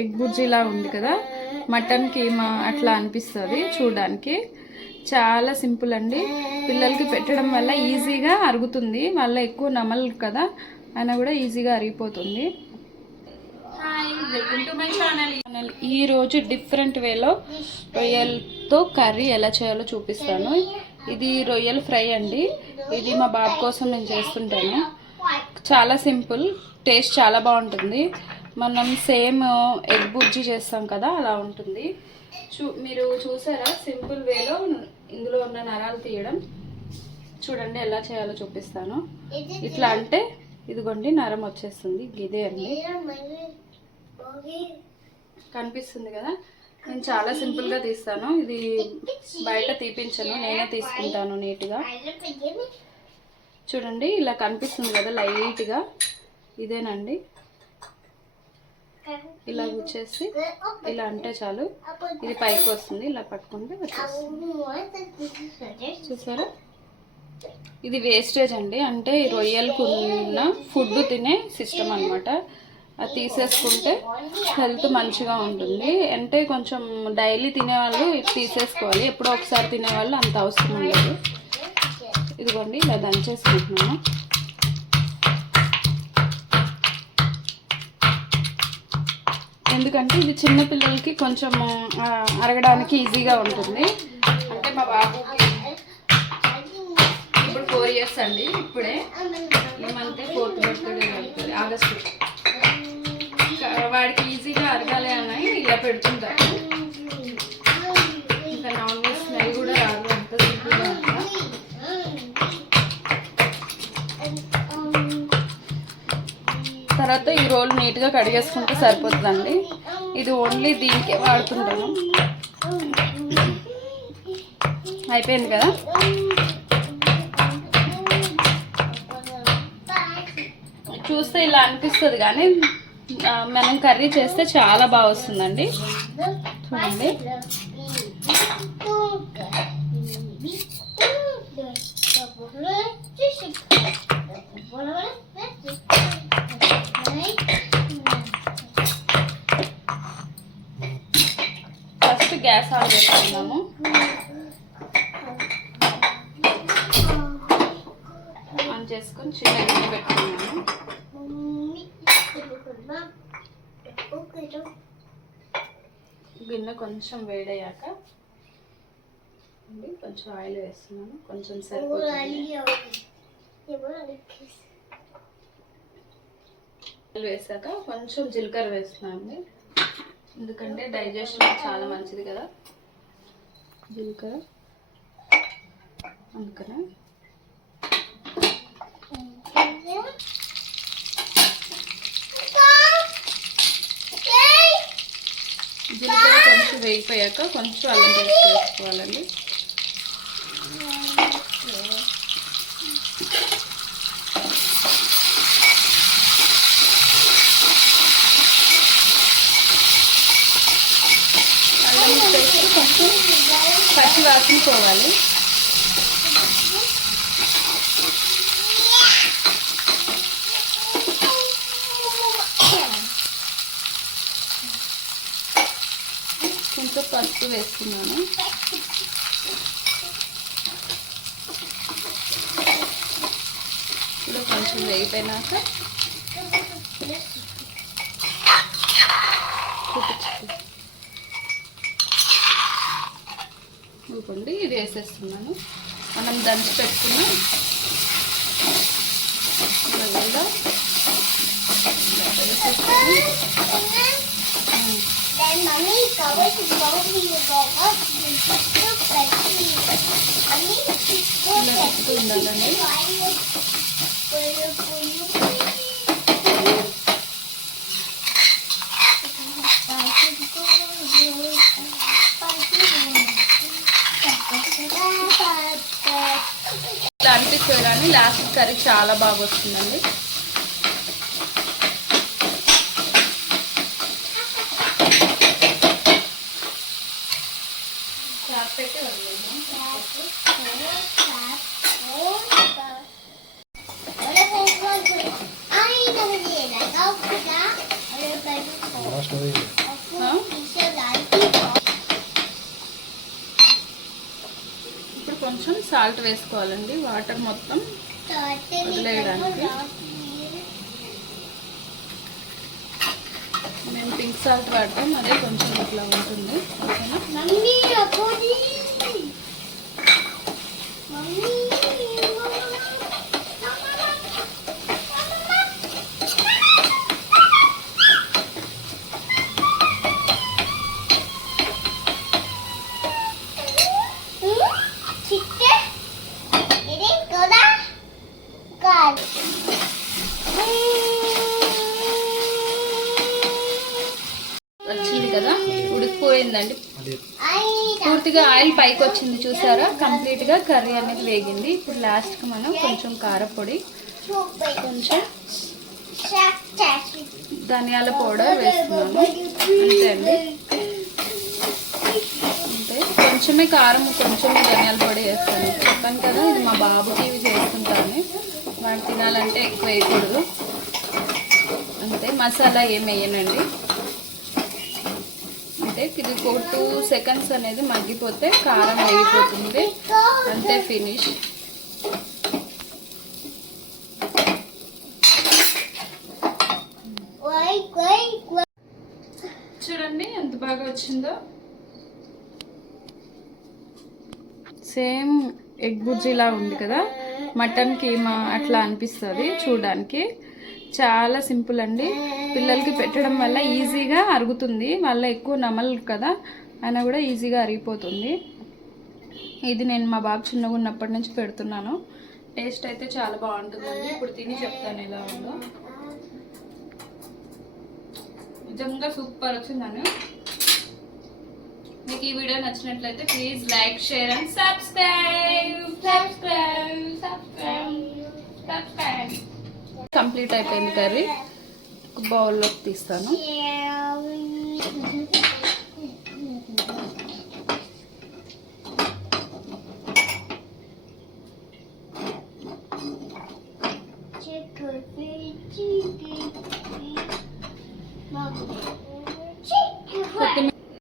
Egg బుర్జీలా ఉంది కదా. Mutton keema అట్లా అనిపిస్తుంది చూడడానికి. చాలా సింపుల్ అండి. పిల్లలకి పెట్టడం వల్ల ఈజీగా అరుగుతుంది. వాళ్ళ ఎక్కువ నమలు కదా అయినా కూడా ఈజీగా అరిగిపోతుంది. Hi welcome to my channel ఈ రోజు డిఫరెంట్ వేలో రొయ్యలతో కర్రీ ఎలా చేయాలో చూపిస్తాను. ఇది రొయ్యల ఫ్రై అండి. ఇది మా బాబు కోసం నేను చేస్తుంటాను. చాలా సింపుల్ టేస్ట్ చాలా బాగుంటుంది. మనం సేమ్ ఎగ్ బుజ్జి చేస్తాం కదా అలా ఉంటుంది. చూ మీరు చూసారా? సింపుల్ వేలో ఇందులో ఉన్న నరాలు తీయడం. చూడండి ఎలా చేయాలో చూపిస్తాను. ఇట్లా అంటే ఇదిగోండి నరం వచ్చేస్తుంది. ఇదే అండి. కనిపిస్తుంది కదా? నేను చాలా సింపుల్గా తీస్తాను. ఇది బయట తీపించను. నేనే తీసుకుంటాను నీట్గా చూడండి ఇలా కనిపిస్తుంది కదా లైట్గా ఇదేనండి. ఇలా వచ్చేసి ఇలా అంటే చాలు. ఇది పైకి వస్తుంది ఇలా పట్టుకుంటే వచ్చేస్తుంది. చూసారా? ఇది వేస్టేజ్ అండి. అంటే ఈ రొయ్యలకు ఉన్న ఫుడ్ తినే సిస్టమ్ అన్నమాట. అది తీసేసుకుంటే హెల్త్ మంచిగా ఉంటుంది. అంటే కొంచెం డైలీ తినేవాళ్ళు ఇది తీసేసుకోవాలి. ఎప్పుడో ఒకసారి తినేవాళ్ళు అంత అవసరం ఉండదు. ఇదిగోండి ఇలా దంచేసుకుంటున్నాను ఎందుకంటే ఇది చిన్న పిల్లలకి కొంచెం అరగడానికి ఈజీగా ఉంటుంది. అంటే మా బాబుకి ఇప్పుడు ఫోర్ ఇయర్స్ అండి ఇప్పుడే. ఏమంటే ఫోర్త్ బర్త్డే అవుతుంది ఆగస్టు వాడికి ఈజీగా అరగాలి అని ఇలా పెడుతుంటారు. ఇంకా నాన్ వెజ్ స్మెల్ కూడా రాదు అంత సింపుల్గా తర్వాత ఈ రోల్ నీట్గా కడిగేసుకుంటే సరిపోతుందండి. ఇది ఓన్లీ దీనికే వాడుతుంటాను. అయిపోయింది కదా? చూస్తే ఇలా అనిపిస్తుంది కానీ మనం కర్రీ చేస్తే చాలా బాగా వస్తుందండి. చూడండి. చేసుకొని చిన్న గిన్నె పెట్టుకున్నాము గిన్నె కొంచెం వేడయ్యాక కొంచెం ఆయిల్ వేస్తున్నాను. కొంచెం సరిపోతుంది. వేసాక కొంచెం జీలకర్ర వేస్తున్నాను అండి. ఎందుకంటే డైజెషన్ చాలా మంచిది కదా. జీలకర్ర అందుకనే జీలకర్ర కొంచెం వేగిపోయాక కొంచెం అల్లం పేస్ట్ వేసుకోవాలండి. అల్లం పేస్ట్ కొంచెం పచ్చి వాసన పోవాలి. కొంచెం పసుపు వేసుకున్నాను. ఇప్పుడు కొంచెం వేగిపోయినాక చూపించు ఇది వేసేస్తున్నాను. మనం దంచి పెట్టుకున్నాం వేసేసుకొని and mommy cover to go to the go up to the pretty. Mommy, go ఇలా తిప్పుతూ ఉండాలండి ఇలా లాస్ట్ కర్రీ చాలా బాగా వస్తుందండి ఇప్పుడు కొంచెం సాల్ట్ వేసుకోవాలండి. వాటర్ మొత్తం వదిలేయడానికి. మేము పింక్ సాల్ట్ వాడతాం అదే కొంచెం ఇట్లా ఉంటుంది. ఓకేనా? కాదు వచ్చింది కదా? ఉడికిపోయిందండి. పూర్తిగా ఆయిల్ పైకి వచ్చింది చూసారా? కంప్లీట్గా కర్రీ అనేది వేగింది. ఇప్పుడు లాస్ట్కి మనం కొంచెం కారపొడి కొంచెం ధనియాల పౌడర్ వేస్తున్నాను అంతే అండి. అంతే. కొంచెమే కారం కొంచెమే ధనియాల పొడి వేస్తాను. చెప్పాను కదా ఇది మా బాబుకి ఇవి చేసుకుంటాను వాడు తినాలంటే ఎక్కువ వేయకూడదు. అంతే మసాలా ఏం వేయనండి. అంటే ఇది ఫోర్ టూ సెకండ్స్ అనేది మగ్గిపోతే కారం వేగిపోతుంది. అంతే ఫినిష్. చూడండి ఎంత బాగా వచ్చిందో. సేమ్ ఎగ్ బుర్జీలా ఉంది కదా. మటన్ కీమా అట్లా అనిపిస్తుంది చూడడానికి. చాలా సింపుల్ అండి. పిల్లలకి పెట్టడం వల్ల ఈజీగా అరుగుతుంది. వాళ్ళ ఎక్కువ నమలు కదా అయినా కూడా ఈజీగా అరిగిపోతుంది. ఇది నేను మా బాబు చిన్నగా ఉన్నప్పటి నుంచి పెడుతున్నాను. టేస్ట్ అయితే చాలా బాగుంటుందండి. ఇప్పుడు తిని చెప్తాను ఎలా ఉందో. నిజంగా సూపర్ వచ్చిందని. మీకు ఈ వీడియో నచ్చినట్లయితే please like share and subscribe subscribe subscribe subscribe complete అయిపోయింది కర్రీ. ఒక బౌల్లోకి తీస్తాను.